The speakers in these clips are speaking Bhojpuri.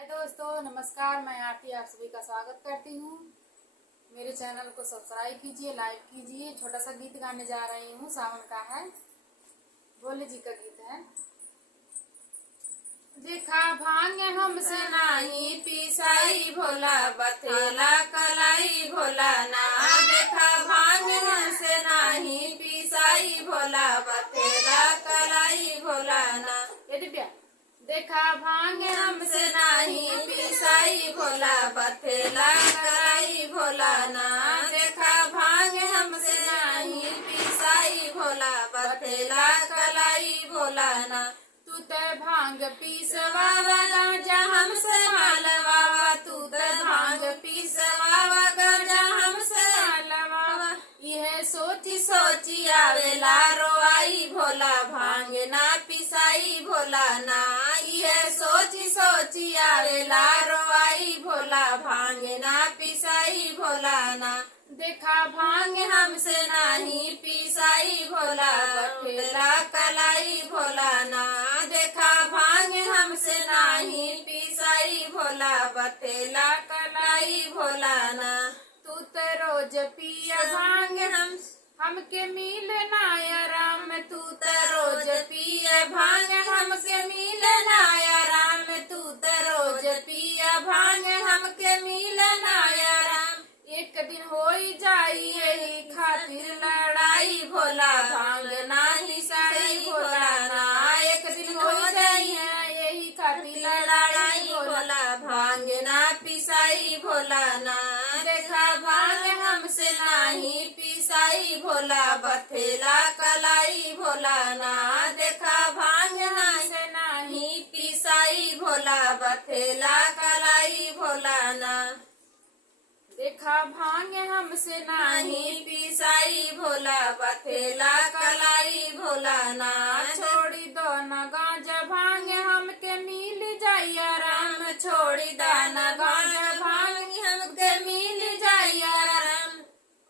हाय दोस्तों, नमस्कार। मैं आप सभी का स्वागत करती हूँ। मेरे चैनल को सब्सक्राइब कीजिए, लाइक कीजिए। छोटा सा गीत गाने जा रही हूँ, सावन का है, भोले जी का गीत है। देखा भांग हमसे नाही पिसाई भोला, बथेला कलाई भोला ना। देखा भांग हमसे नाही पिसाई भोला, बथेला कलाई भोला ना। ये दिव्या, देखा भांग हमसे नाही पिसाई भोला, बथेला कलाई भोला ना। देखा भांग हमसे नाही पिसाई भोला, बथेला कलाई भोला ना। तू ते भांग पीसवावा गांजा हमसे मालवावा, तू ते भांग पीसवावा गांजा हमसे मालवावा। यह सोची सोची आवेला रोआई भोला, भांग ना पिसाई भोला ना। यह सोची सोची आवेला रोआई भोला, भांग ना पिसाई भोला ना। देखा भांग हमसे नाही पिसाई भोला, बथेला कलाई भोला ना। देखा भांग हमसे नाही पिसाई भोला, बथेला कलाई भोला ना। तू तो रोज पिया भांग हमके मिले नाया राम, तू तो रोज पिया भांग हमके मिले नाया राम। तू तो रोज पिया भांग हमके मिले नाया राम। एक दिन होई जाई यही खातिर लड़ाई भोला, भांग नाही साई भोला ना। एक दिन हो जाई है यही खातिर लड़ाई भोला, भांग ना पिसाई भोला ना। देखा भांग हमसे नाही पिसाई भोला, बथेला कलाई भोला ना। देखा भांग हमसे नाही पिसाई भोला, बथेला कलाई भोला ना। देखा भांग हमसे नाही पिसाई भोला, बथेला कलाई भोला ना। छोड़ी दो न गांजा भांग हमके मिल जाइया राम, छोड़ी दो न गांजा भांग हमके मिल जाइया राम।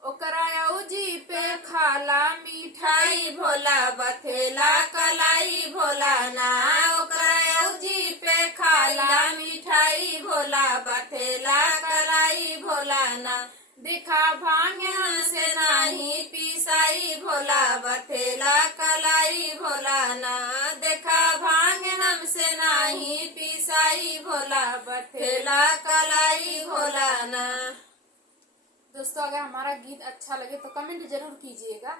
ओकरा औजी पे खाला मिठाई भोला, बथेला कलाई भोला ना। ओकरा औजी पे खाला मिठाई भोला, बथेला कलाई भोला ना। देखा भांग हमसे नाही पिसाई भोला, बथेला कलाई भोला ना। देखा भांग हमसे नाही पिसाई भोला, बथेला कलाई भोला ना। दोस्तों, अगर हमारा गीत अच्छा लगे तो कमेंट जरूर कीजिएगा।